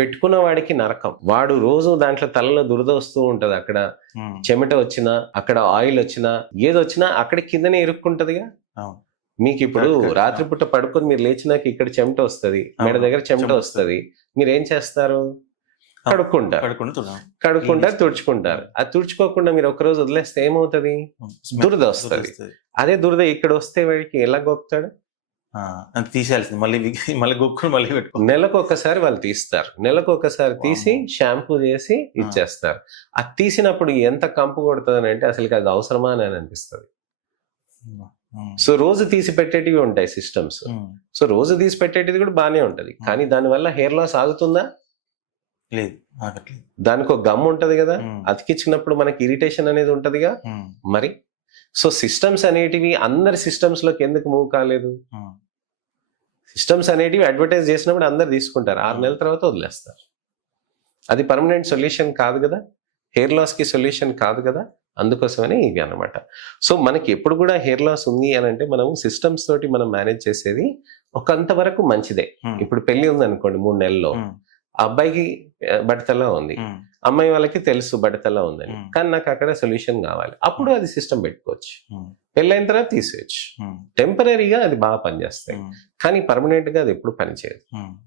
పెట్టుకున్న వాడికి నరకం. వాడు రోజు దాంట్లో తలలో దురద వస్తూ ఉంటది. అక్కడ చెమట వచ్చినా, అక్కడ ఆయిల్ వచ్చినా, ఏదొచ్చినా అక్కడ కిందనే ఇరుక్కుంటదిగా. మీకు ఇప్పుడు రాత్రిపూట పడుకొని మీరు లేచినాక ఇక్కడ చెమట వస్తది, మెడ దగ్గర చెమట వస్తది. మీరేం చేస్తారు? కడుక్కుంటారు, తుడుచుకుంటారు. అది తుడుచుకోకుండా మీరు ఒక రోజు వదిలేస్తే ఏమవుతుంది? దురద వస్తుంది. అదే దురద ఇక్కడ వస్తే వాడికి ఎలా గొక్కుతాడు? తీసేయాల్సింది మళ్ళీ గొక్కుని మళ్ళీ పెట్టుకో. నెలకు ఒకసారి వాళ్ళు తీస్తారు. నెలకు ఒకసారి తీసి షాంపూ చేసి ఇచ్చేస్తారు. అది తీసినప్పుడు ఎంత కంపు కొడుతుంది అంటే అసలు అది అవసరమా అని అనిపిస్తుంది. సో రోజు తీసి పెట్టేటివి ఉంటాయి సిస్టమ్స్. సో రోజు తీసి పెట్టేటిది కూడా బాగానే ఉంటది, కానీ దానివల్ల హెయిర్ లాస్ ఆగుతుందా? లేదు. దానికి ఒక గమ్ ఉంటది కదా, అతికించినప్పుడు మనకి ఇరిటేషన్ అనేది ఉంటదిగా. మరి సో సిస్టమ్స్ అనేటివి అందరి సిస్టమ్స్ లోకి ఎందుకు మూవ్ కాలేదు? సిస్టమ్స్ అనేటివి అడ్వర్టైజ్ చేసినప్పుడు అందరు తీసుకుంటారు, 6 నెలల తర్వాత వదిలేస్తారు. అది పర్మనెంట్ సొల్యూషన్ కాదు కదా, హెయిర్ లాస్ కి సొల్యూషన్ కాదు కదా. అందుకోసమని ఇవి అనమాట. సో మనకి ఎప్పుడు కూడా హెయిర్ లాస్ ఉంది అని అంటే మనం సిస్టమ్స్ తోటి మనం మేనేజ్ చేసేది ఒకంత వరకు మంచిదే. ఇప్పుడు పెళ్లి ఉంది అనుకోండి 3 నెలల్లో, అబ్బాయికి బట్టతలా ఉంది, అమ్మాయి వాళ్ళకి తెలుసు బట్టతలా ఉందని, కానీ నాకు అక్కడ సొల్యూషన్ కావాలి, అప్పుడు అది సిస్టమ్ పెట్టుకోవచ్చు. పెళ్ళైన తర్వాత తీసేయచ్చు. టెంపరీగా అది బాగా పనిచేస్తాయి, కానీ పర్మనెంట్ గా అది ఎప్పుడు పనిచేయదు.